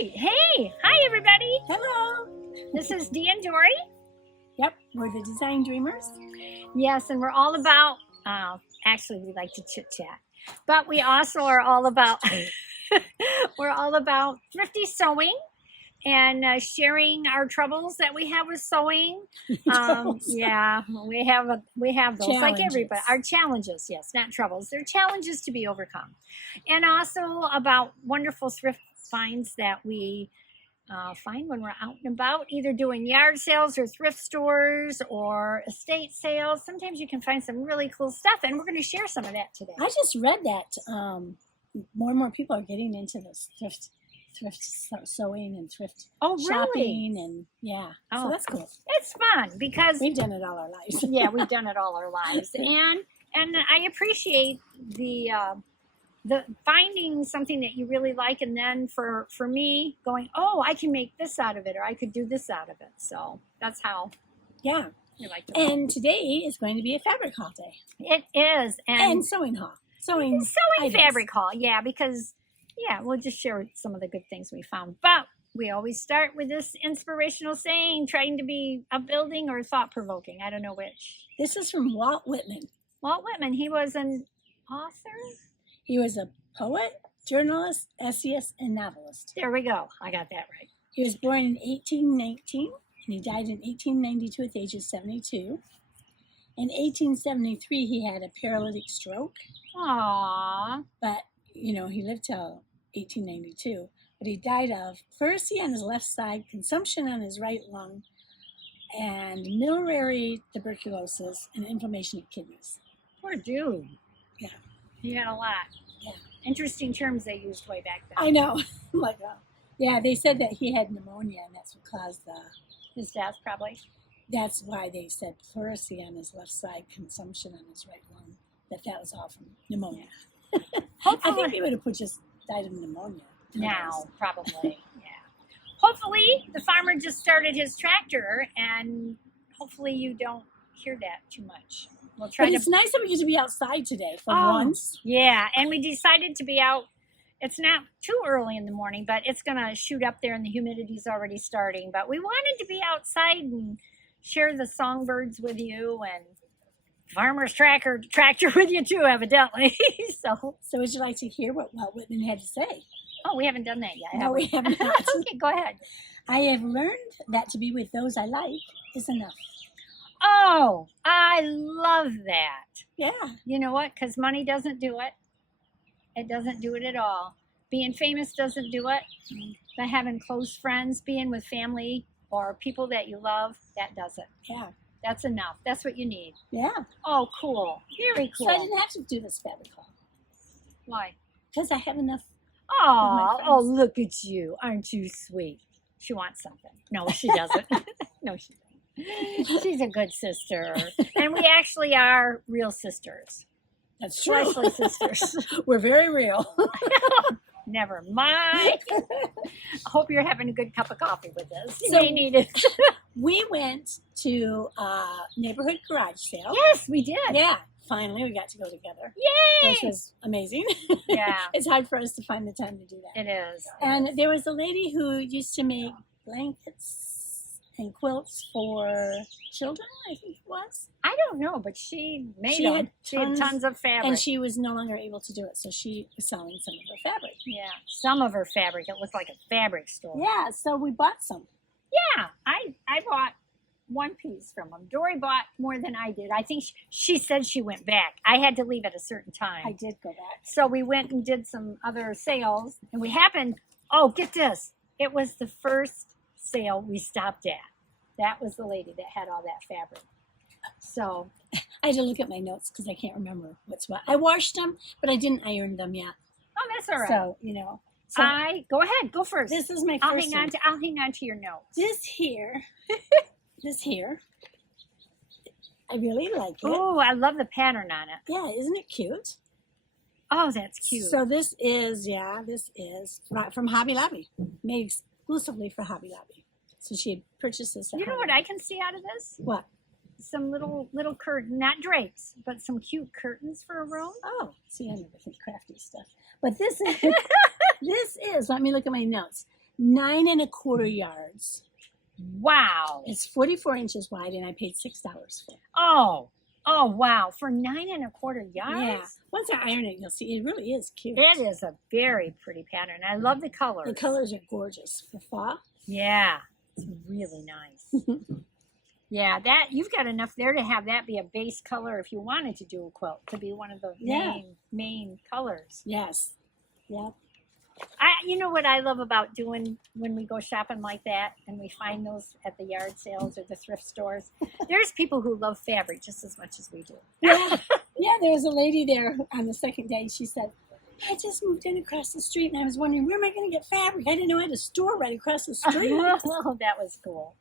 right. Hey, hi everybody. Hello. This is Dee and Dory. Yep, we're the Design Dreamers. Yes, and we're all about, actually we like to chit chat, but we also are all about, we're all about thrifty sewing and sharing our troubles that we have with sewing. Yeah, we have those Challenges. like everybody. Our challenges, yes, not troubles. They're challenges to be overcome, and also about wonderful thrift finds that we find when we're out and about, either doing yard sales or thrift stores or estate sales. Sometimes you can find some really cool stuff, and we're going to share some of that today. I just read that more and more people are getting into this thrift sewing and thrift shopping, and so that's cool. It's fun because we've done it all our lives. Yeah, we've done it all our lives, and I appreciate the finding something that you really like, and then for me going, oh, I can make this out of it, or I could do this out of it. So that's how. Yeah. You like to and today is going to be a fabric haul day. It is, and sewing haul. Sewing fabric haul. Yeah, because we'll just share some of the good things we found. But we always start with this inspirational saying, trying to be uplifting or thought-provoking. I don't know which. This is from Walt Whitman. Walt Whitman, he was an author? He was a poet, journalist, essayist, and novelist. There we go. I got that right. He was born in 1819, and he died in 1892 at the age of 72. In 1873, he had a paralytic stroke. Aww. But, he lived till 1892. But he died of pleurisy on his left side, consumption on his right lung, and miliary tuberculosis and inflammation of kidneys. Poor dude. Yeah. He had a lot. Yeah. Interesting terms they used way back then. I know. Yeah, they said that he had pneumonia, and that's what caused his death, probably. That's why they said pleurisy on his left side, consumption on his right lung. That was all from pneumonia. I think he would have just died of pneumonia. Now, probably. Yeah. Hopefully, the farmer just started his tractor, and hopefully you don't hear that too much. We'll try. But it's nice that we get to be outside today for once. Yeah, and we decided to be out. It's not too early in the morning, but it's going to shoot up there, and the humidity's already starting. But we wanted to be outside and share the songbirds with you, and farmer's tractor with you too, evidently. So would you like to hear what Walt Whitman had to say? Oh, we haven't done that yet. No, we have not. Okay, go ahead. I have learned that to be with those I like is enough. Oh, I love that. Yeah. You know what? Because money doesn't do it. It doesn't do it at all. Being famous doesn't do it. But having close friends, being with family or people that you love, that does it. Yeah. That's enough. That's what you need. Yeah. Oh, cool. Very cool. So I didn't have to do this fabric haul. Why? Because I have enough. Oh, look at you. Aren't you sweet? She wants something. No, she doesn't. No, she doesn't. She's a good sister. And we actually are real sisters. That's true. Fleshly sisters. We're very real. Never mind. Hope you're having a good cup of coffee with us. You may need it. We went to a neighborhood garage sale. Yes, we did. Yeah. Finally, we got to go together. Yay! Which was amazing. Yeah. It's hard for us to find the time to do that. It is. And there was a lady who used to make blankets and quilts for children, I think it was. I don't know, but she made them. She had tons of fabric. And she was no longer able to do it, so she was selling some of her fabric. Yeah, some of her fabric. It looked like a fabric store. Yeah, so we bought some. Yeah, I bought one piece from them. Dory bought more than I did. I think she said she went back. I had to leave at a certain time. I did go back. So we went and did some other sales, and we happened, oh, get this. It was the first sale we stopped at. That was the lady that had all that fabric. So I had to look at my notes because I can't remember what's what. I washed them, but I didn't iron them yet. Oh, that's all right. So, go ahead, go first. This is my I'll first I'll hang on to your notes. This here, I really like it. Oh, I love the pattern on it. Yeah, isn't it cute? Oh, that's cute. So this is from Hobby Lobby, made exclusively for Hobby Lobby. So she had purchased this. You know what I can see out of this? What? Some little curtain, not drapes, but some cute curtains for a room. Oh, see, I never think crafty stuff. But this is, let me look at my notes. 9¼ yards. Wow. It's 44 inches wide, and I paid $6 for it. Oh, wow. For 9¼ yards? Yeah. Once I iron it, you'll see it really is cute. It is a very pretty pattern. I love the colors. The colors are gorgeous for fall. Yeah. It's really nice. Yeah, that you've got enough there to have that be a base color if you wanted to do a quilt, to be one of the main colors. Yes. Yeah. You know what I love about doing when we go shopping like that and we find those at the yard sales or the thrift stores? There's people who love fabric just as much as we do. Yeah. Yeah, there was a lady there on the second day. She said, I just moved in across the street and I was wondering, where am I going to get fabric? I didn't know I had a store right across the street. Oh, that was cool.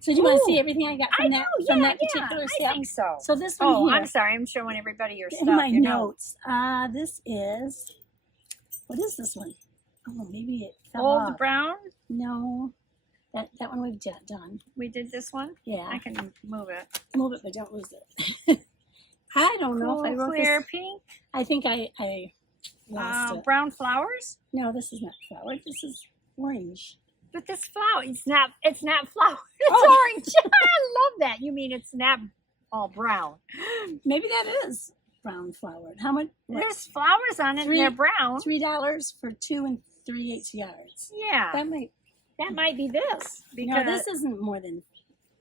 So do you want to see everything I got from that particular sale? I think so. So this one here. I'm sorry. I'm showing everybody your stuff. In my notes. This is, what is this one? Oh, maybe it fell Old off. brown? No. That one we've done. We did this one? Yeah. I can move it. Move it, but don't lose it. I don't know if I wrote clear this. pink? I think I lost it. Brown flowers? No, this is not flower. This is orange. But this flower, it's not flower. It's orange. I love that. You mean it's not all brown. Maybe that is brown flowered. How much? There's flowers on it and they're brown. $3 for 2 3/8 yards. Yeah. That might be this. No, Because this isn't more than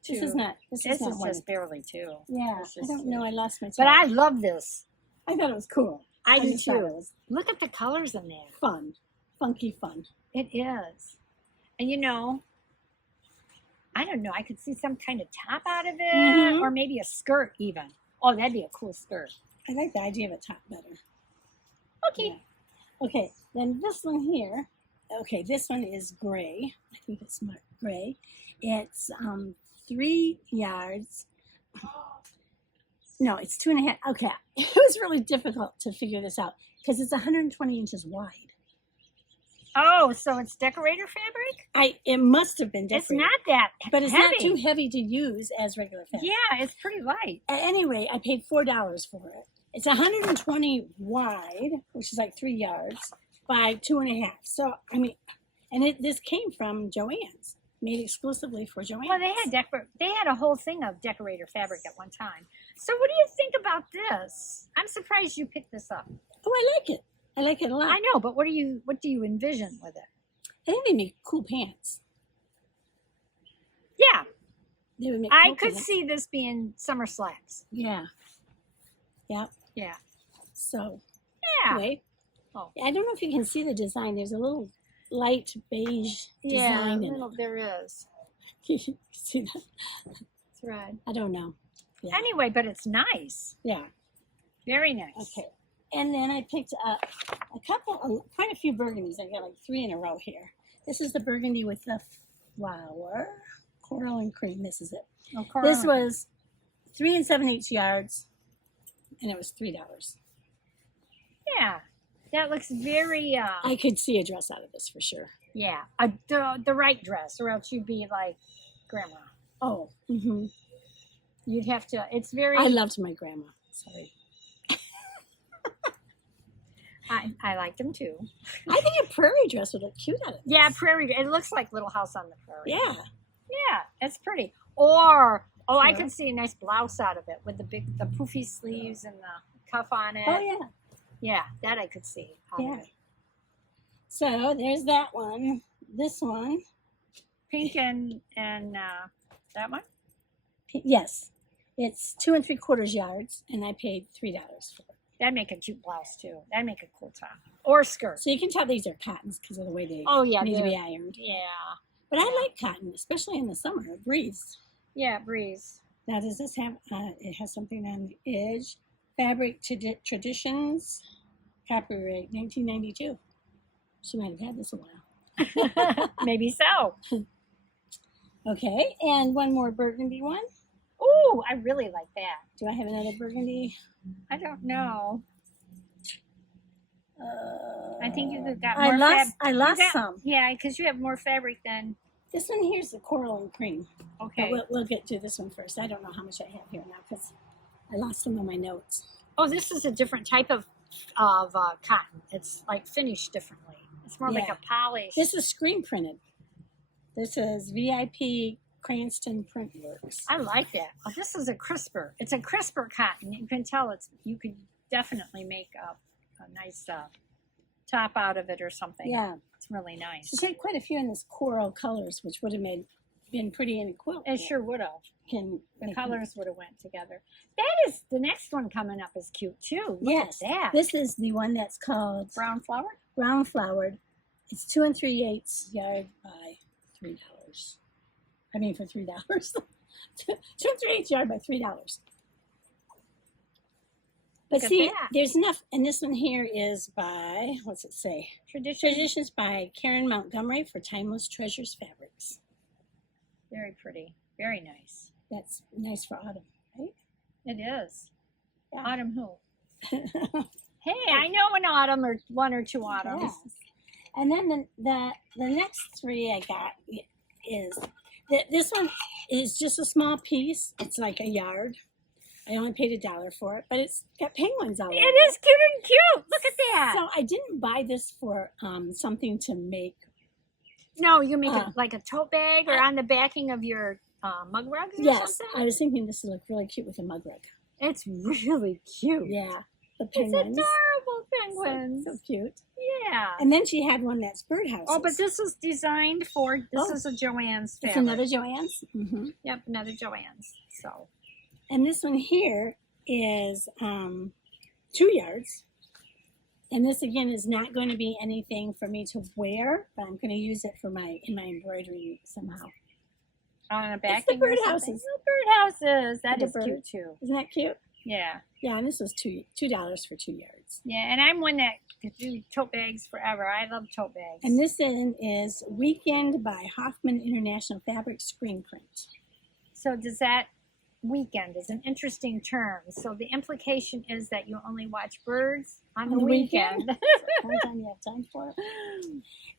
two. This is not. This is not just barely 2. Yeah. I don't know. I lost my. But I love this. I thought it was cool. I do just thought it too. was Look at the colors in there. fun, funky fun. It is. And you know, I don't know. I could see some kind of top out of it, or maybe a skirt even. Oh, that'd be a cool skirt. I like the idea of a top better. Okay. Yeah. Okay. Then this one here. Okay, this one is gray. I think it's gray. It's 3 yards. No, it's 2.5. Okay, it was really difficult to figure this out because it's 120 inches wide. Oh, so it's decorator fabric? It must have been decorated. It's not that but it's heavy. not too heavy to use as regular fabric. Yeah, it's pretty light. Anyway, I paid $4 for it. It's 120 wide, which is like 3 yards, by 2.5. So I mean, and this came from Joann's, made exclusively for Joann's. Well, they had a whole thing of decorator fabric at one time. So what do you think about this? I'm surprised you picked this up. Oh, I like it. I like it a lot. I know, but what do you envision with it? I think they make cool pants. Yeah, They would make. I cool could pants. see this being summer slacks. Yeah. Yeah. Yeah. So. Yeah. Anyway, Oh. I don't know if you can see the design. There's a little light beige design in it. there is. You see that? That's right. I don't know. Yeah. Anyway, but it's nice. Yeah. Very nice. Okay. And then I picked up quite a few burgundies. I got like 3 in a row here. This is the burgundy with the flower, coral and cream. This is it. Oh, This was 3 7/8 yards, and it was $3. Yeah, that looks very. I could see a dress out of this for sure. Yeah, the right dress, or else you'd be like grandma. Oh, mm-hmm. You'd have to. It's very. I loved my grandma. Sorry. I liked them too. I think a prairie dress would look cute out of this. Yeah, prairie. It looks like Little House on the Prairie. Yeah. Yeah, it's pretty. Or I Yeah. could see a nice blouse out of it with the poofy sleeves and the cuff on it. Oh, yeah. Yeah, that I could see. out of Yeah. it. So there's that one. This one. Pink and that one. Yes. It's 2 3/4 yards, and I paid $3 for it. That'd make a cute blouse too. That'd make a cool top or skirt. So you can tell these are cottons because of the way they Oh yeah, need to be they're- ironed. yeah, But I like cotton, especially in the summer. It breathes. yeah. Breeze. Now, does this have, it has something on the edge. Fabric Traditions, copyright 1992. She might have had this a while. Maybe so. Okay, and one more burgundy one. Ooh, I really like that. Do I have another burgundy? I don't know. I think you got I more. lost some. Yeah, because you have more fabric than. This one here's the coral and cream. Okay. But we'll get to this one first. I don't know how much I have here now because I lost some of my notes. Oh, this is a different type of cotton. It's like finished differently. It's more like Yeah. a polish. This is screen printed. This is VIP Cranston Print Works. I like that. Oh, this is a crisper. It's a crisper cotton. You can tell you could definitely make a nice top out of it or something. Yeah. It's really nice. So she had quite a few in this coral colors, which would have been pretty in a quilt. It sure would have. The colors would have went together. The next one coming up is cute too. Look at that. This is the one that's called Brown flower? Brown Flowered. It's 2 3/8 yard by $3. I mean, for $3. 2 3/8 yard by $3. But Look see, at that. there's enough, and this one here is by, what's it say? Traditions by Karen Montgomery for Timeless Treasures Fabrics. Very pretty. Very nice. That's nice for autumn, right? It is. Yeah. Autumn who? Hey, I know an autumn or one or two autumns. Yes. And then the next three I got is, this one is just a small piece. It's like a yard. I only paid $1 for it, but it's got penguins all over It is cute and cute. Look at that. So I didn't buy this for something to make. No, you make it like a tote bag or on the backing of your mug rugs or Yes, something? I was thinking this would look really cute with a mug rug. It's really cute. Yeah, the It's penguins. adorable penguins. So cute. Yeah. And then she had one that's birdhouses. Oh, but this is designed for, this is a Joann's It's fabric. another Joann's. Mm-hmm. Yep, another Joann's. So. And this one here is 2 yards. And this again is not going to be anything for me to wear, but I'm going to use it for in my embroidery somehow. On a It's backing the or something. birdhouses. The birdhouses. That The is bird. cute too. Isn't that cute? Yeah. Yeah, and this was $2 for 2 yards. Yeah, and I'm one that could do tote bags forever. I love tote bags. And this one is Weekend by Hoffman International Fabric Screen Print. So does that weekend is an interesting term. So the implication is that you only watch birds on the weekend. Only time you have time for it.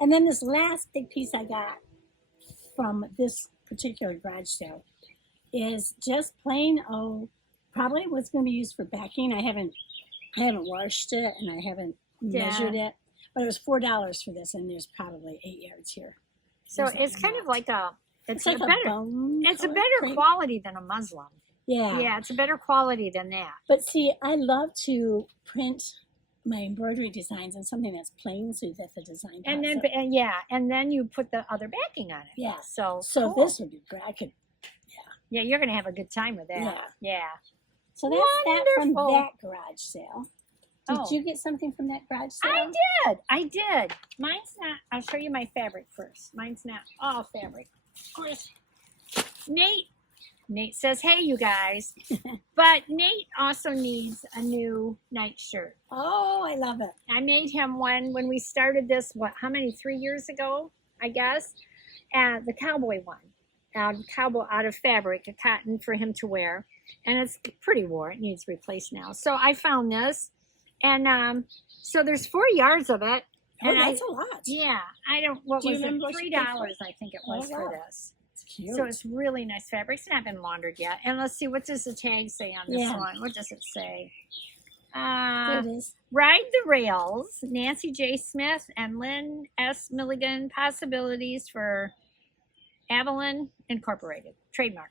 And then this last big piece I got from this particular garage sale is just plain probably what's going to be used for backing. I haven't washed it and I haven't measured it, but it was $4 for this, and there's probably 8 yards here. So it's kind of like it's a like better, it's a better quality than a muslin. Yeah, it's a better quality than that. But see, I love to print my embroidery designs on something that's plain, so that the design. And then, and then you put the other backing on it. Yeah. So cool. This would be great. I could. Yeah, you're gonna have a good time with that. Yeah. Yeah. So that's that from that garage sale. Did you get something from that garage sale? I did. Mine's not. I'll show you my fabric first. Mine's not all fabric. Of course, Nate says, hey, you guys. But Nate also needs a new nightshirt. Oh, I love it. I made him one when we started this, 3 years ago, I guess? The cowboy one. Cowboy out of fabric, a cotton for him to wear. And it's pretty worn. It needs replaced now. So I found this. And so there's 4 yards of it. And that's a lot. Yeah. What was it? $3, I think it was for this. Cute. So it's really nice fabric. It's not been laundered yet. And let's see, what does the tag say on this one? What does it say? There it is. Ride the Rails, Nancy J. Smith and Lynn S. Milligan, possibilities for Avalon Incorporated. Trademark.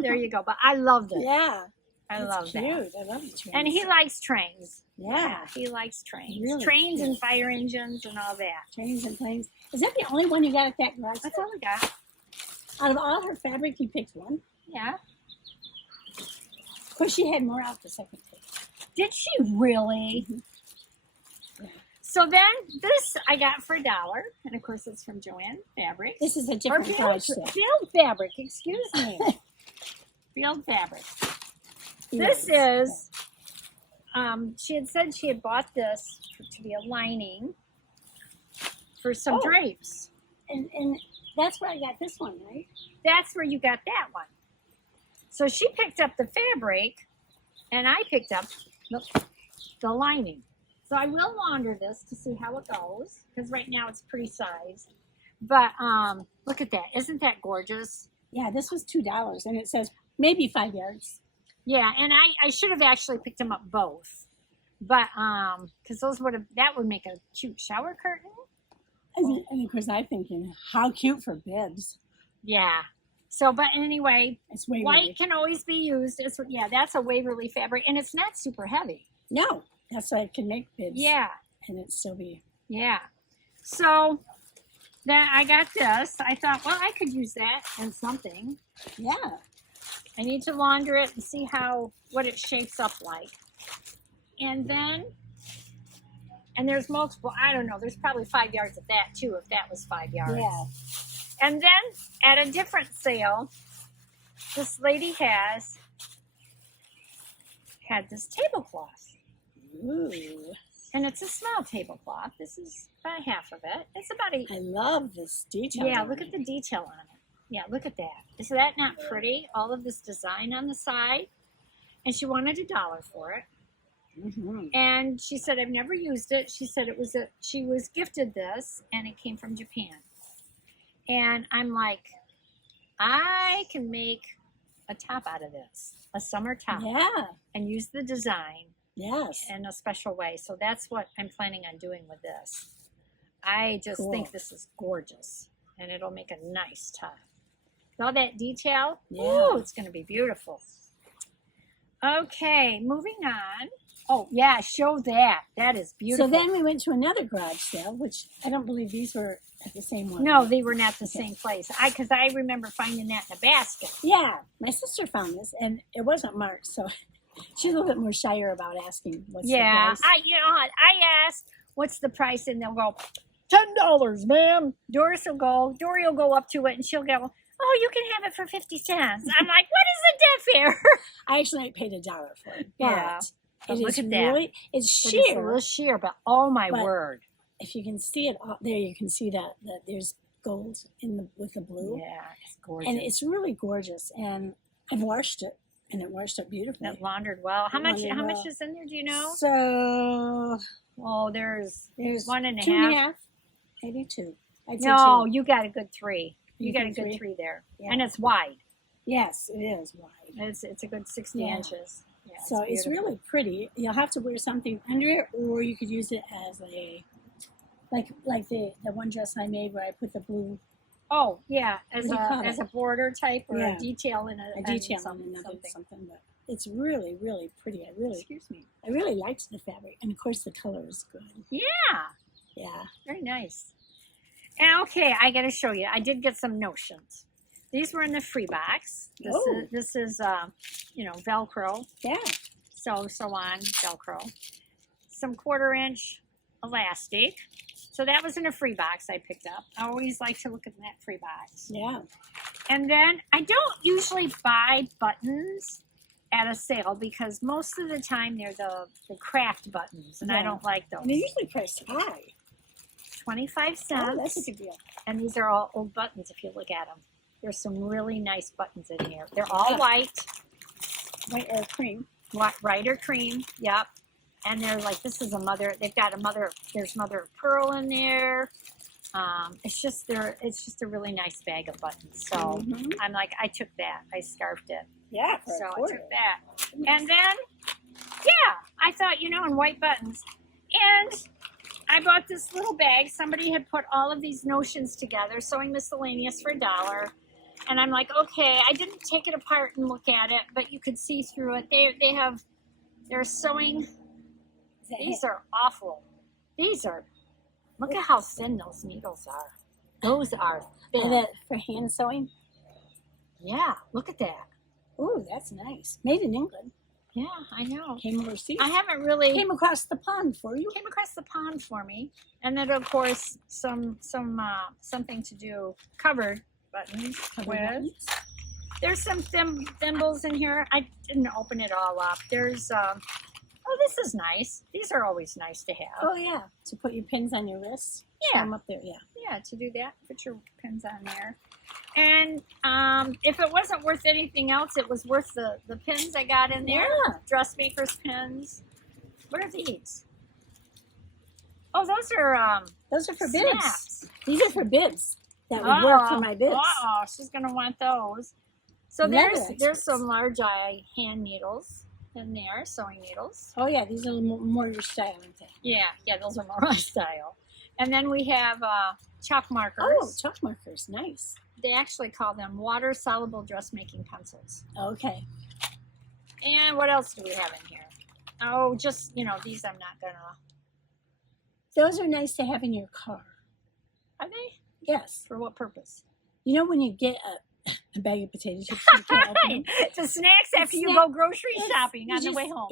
There you go. But I love it. Yeah. I love cute. that. I love the trains. And he likes trains. Yeah. He likes trains. Really trains cute. and fire engines and all that. Trains and planes. Is that the only one you got at that garage? That's all we got. Out of all her fabric, you picked one. Yeah. Of course, she had more out the second day. Did she really? Mm-hmm. Yeah. So then this I got for $1. And of course it's from Joann Fabrics. This is a different garage sale. Field Fabric, excuse me. Field Fabric. This is, she had said she had bought this to be a lining for some drapes. And that's where I got this one, right? That's where you got that one. So she picked up the fabric, and I picked up the lining. So I will launder this to see how it goes, because right now it's pretty sized. But look at that. Isn't that gorgeous? Yeah, this was $2, and it says maybe 5 yards. Yeah, and I should have actually picked them up both. But because that would make a cute shower curtain. And of course, I'm thinking, how cute for bibs. Yeah. So, but anyway, It's Waverly. white can always be used. That's a Waverly fabric, and it's not super heavy. No, that's why I can make bibs. Yeah. And it still be. Yeah. So then I got this. I thought, well, I could use that in something. Yeah. I need to launder it and see what it shapes up like. And there's multiple, I don't know, there's probably 5 yards of that too, if that was 5 yards. Yeah. And then at a different sale, this lady had this tablecloth. Ooh. And it's a small tablecloth. This is about half of it. It's about I love this detail. Yeah, look at the detail on it. Yeah, look at that. Is that not pretty? All of this design on the side. And she wanted $1 for it. Mm-hmm. And she said, I've never used it. She said she was gifted this, and it came from Japan. And I'm like, I can make a top out of this, a summer top. Yeah. And use the design. Yes. In a special way. So that's what I'm planning on doing with this. I just think this is gorgeous. And it'll make a nice top. All that detail. Yeah. Ooh, it's going to be beautiful. Okay, moving on. Oh, yeah, show that. That is beautiful. So then we went to another garage sale, which I don't believe these were at the same one. No, they were not the same place. Because I remember finding that in a basket. Yeah. My sister found this, and it wasn't marked, so she's a little bit more shyer about asking what's the price. I asked, what's the price? And they'll go, $10, ma'am. Dory will go up to it, and she'll go, oh, you can have it for 50 cents. I'm like, what is it that fair? I actually paid $1 for it. Yeah. But look at that. Really, it's sheer. It's a little sheer, but oh my word. If you can see it there, you can see that there's gold with the blue. Yeah, it's gorgeous. And it's really gorgeous. And I've washed it, and it washed up beautifully. It laundered well. How much is in there, do you know? So, there's 1.5. 2.5, maybe 2. I'd say No, 2. you got a good 3. You got a think good 3? 3 there. Yeah. And it's wide. Yes, it is wide. It's a good 60 inches. Yeah, so it's really pretty. You'll have to wear something under it, or you could use it as a, like the one dress I made where I put the blue. Oh yeah, as a border type or Yeah. a detail in a detail on another something. But it's really, really pretty. I really liked the fabric, and of course the color is good. Yeah. Yeah. Very nice. And okay, I got to show you. I did get some notions. These were in the free box. This is Velcro. Yeah. So on Velcro. Some 1/4-inch elastic. So that was in a free box I picked up. I always like to look at that free box. Yeah. And then I don't usually buy buttons at a sale because most of the time they're the craft buttons, and I don't like those. And they're usually priced high. 25 cents. Oh, that's a good deal. And these are all old buttons if you look at them. There's some really nice buttons in here. They're all white. White or cream. White or cream, yep. And they're like, this is they've got there's mother of pearl in there. It's just a really nice bag of buttons. So I'm like, I took that. I scarfed it. Yeah, so I took that. And then, I thought, and white buttons. And I bought this little bag. Somebody had put all of these notions together, sewing miscellaneous for $1. And I'm like, okay, I didn't take it apart and look at it, but you could see through it. They're sewing. These are awful. Look at how thin those needles are. Those are thin. That for hand sewing? Yeah, look at that. Ooh, that's nice. Made in England. Yeah, I know. Came overseas. I haven't really came across the pond for you. Came across the pond for me, and then of course something to do covered buttons with. There's some thimbles in here. I didn't open it all up. There's this is nice. These are always nice to have. Oh yeah, to put your pins on your wrists. Yeah, them up there. Yeah. Yeah, to do that. Put your pins on there. And if it wasn't worth anything else, it was worth the pins I got in there. Yeah. Dressmaker's pins. What are these? Oh, those are for bibs. snaps. These are for bibs. That would work for my bibs. She's gonna want those. So there's some large eye hand needles. in there, sewing needles. Oh yeah, these are more your style, aren't they? Yeah, those are more my style. And then we have chalk markers. Oh, chalk markers, nice. They actually call them water-soluble dressmaking pencils. Okay. And what else do we have in here? Oh, just, these I'm not going to... Those are nice to have in your car. Are they? Yes. For what purpose? You know when you get a bag of potato chips, you can open them? The snacks after you go grocery shopping on the way home.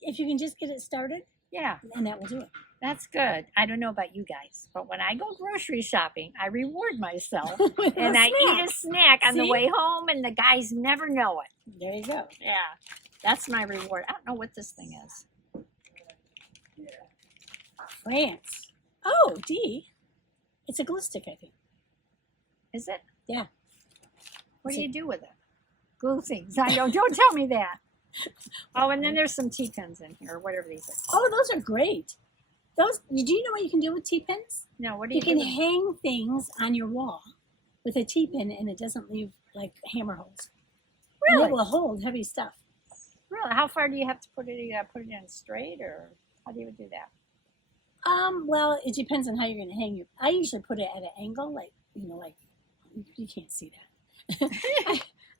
If you can just get it started, yeah, and that will do it. That's good. I don't know about you guys, but when I go grocery shopping, I reward myself and I eat a snack on the way home, and the guys never know it. There you go. Yeah, that's my reward. I don't know what this thing is. France. Oh, Dee. It's a glue stick, I think. Is it? Yeah. What do you do with it? Glue things. I know. Don't tell me that. Oh, and then there's some T-pins in here, or whatever these are called. Oh, those are great. Do you know what you can do with T-pins? No, what do you do? You can hang things on your wall with a T-pin, and it doesn't leave, like, hammer holes. Really? And it will hold heavy stuff. Really? How far do you have to put it? You got to put it in straight, or how do you do that? Well, it depends on how you're going to hang it. I usually put it at an angle, like you can't see that.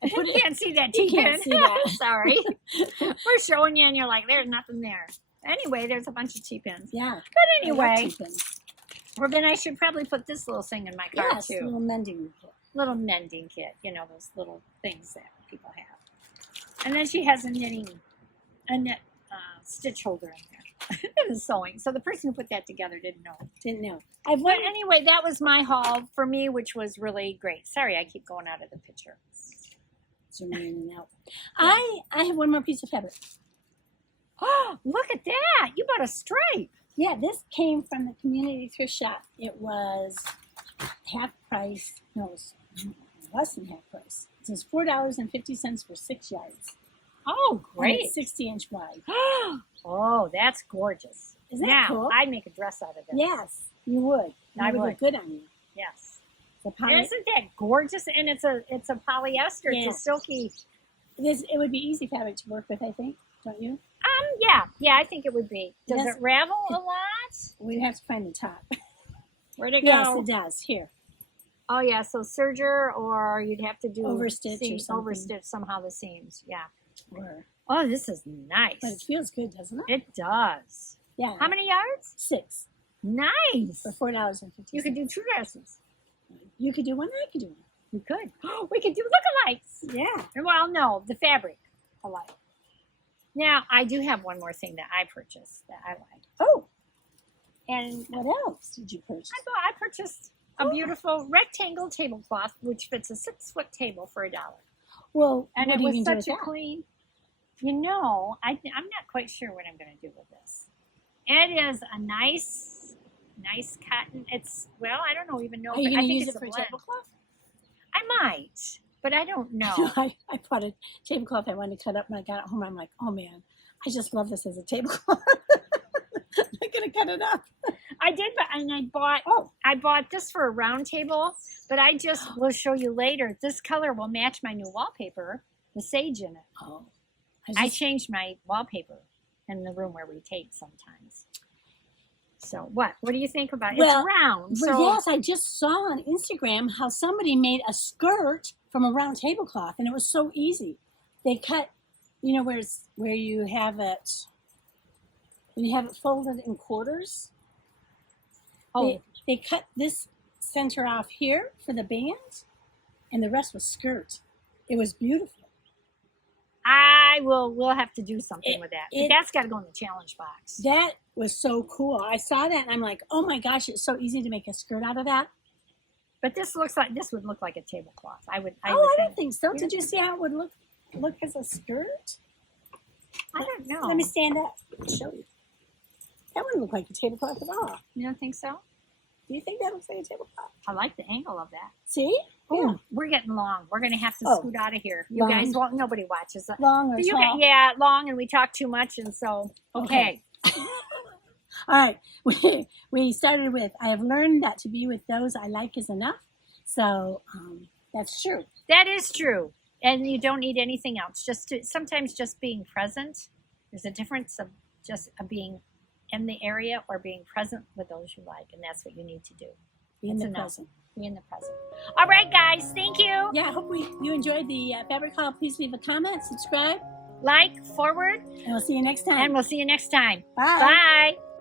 You can't see that You T-pin. can't see that. Sorry. We're showing you, and you're like, there's nothing there. Anyway, there's a bunch of T-pins. Yeah. But anyway, T-pins. Well, then I should probably put this little thing in my car, Yes, too. little mending kit. Little mending kit. Those little things that people have. And then she has a knit stitch holder in there. And sewing. So the person who put that together didn't know. But anyway, that was my haul for me, which was really great. Sorry, I keep going out of the picture. Zoom in and out. I have one more piece of fabric. Oh, look at that. You bought a stripe. Yeah, this came from the community thrift shop. It was half price. No, it was less than half price. It was $4.50 for 6 yards. Oh, great. And it's 60-inch wide. Oh, that's gorgeous. Isn't that cool? I'd make a dress out of this. Yes, you would. I would. Look good on you. Yes. Isn't that gorgeous? And it's a polyester. Yeah. It's a silky. It would be easy fabric to work with, I think. Don't you? Yeah, I think it would be. Does it ravel a lot? We'd have to find the top. Where'd it go? Yes, it does. Here. Oh yeah, so serger, or you'd have to do overstitch or something. Overstitch somehow the seams. Yeah. Or, this is nice. but it feels good, doesn't it? It does. Yeah. How many yards? 6 Nice. for $4.50. You could do 2 dresses. You could do one. I could do one. We could. We could do lookalikes. Yeah. Well, no, the fabric alike. Now, I do have one more thing that I purchased that I like. Oh. And what else did you purchase? I purchased a beautiful rectangle tablecloth, which fits a 6-foot table for $1. Well, and what it are was you going to such do a with that? clean. I'm not quite sure what I'm going to do with this. It is a nice cotton. I don't even know. Are you I going to think use it's it for a blend. tablecloth? I might, but I don't know. I bought a tablecloth I wanted to cut up, and I got it home. I'm like, oh man, I just love this as a tablecloth. I'm going to cut it up. I did, and I bought this for a round table, but I just will show you later. This color will match my new wallpaper, the sage in it. Oh. I changed my wallpaper in the room where we tape sometimes. So what do you think about it? It's round. So yes, I just saw on Instagram how somebody made a skirt from a round tablecloth, and it was so easy. They cut, where you have it, when you have it folded in quarters. Oh, they cut this center off here for the band, and the rest was skirt. It was beautiful. We'll have to do something with that. That's got to go in the challenge box. That was so cool. I saw that and I'm like, oh my gosh, it's so easy to make a skirt out of that. But this would look like a tablecloth. I don't think so. Did you see how it would look as a skirt? I don't know. Let me stand up and show you. That wouldn't look like a tablecloth at all. You don't think so? Do you think that looks like a tablecloth? I like the angle of that. See? Oh, we're getting long. We're going to have to scoot out of here. You guys won't. Nobody watches it. Long or tall? Long, and we talk too much, and so okay. All right. We started with, I have learned that to be with those I like is enough. So that's true. That is true, and you don't need anything else. Sometimes just being present There's a difference of just being in the area or being present with those you like, and that's what you need to do. Be in the That's enough. present. Be in the present. All right, guys. Thank you. Yeah, I hope you enjoyed the fabric haul. Please leave a comment, subscribe, Like, forward, and we'll see you next time. and we'll see you next time. Bye. Bye.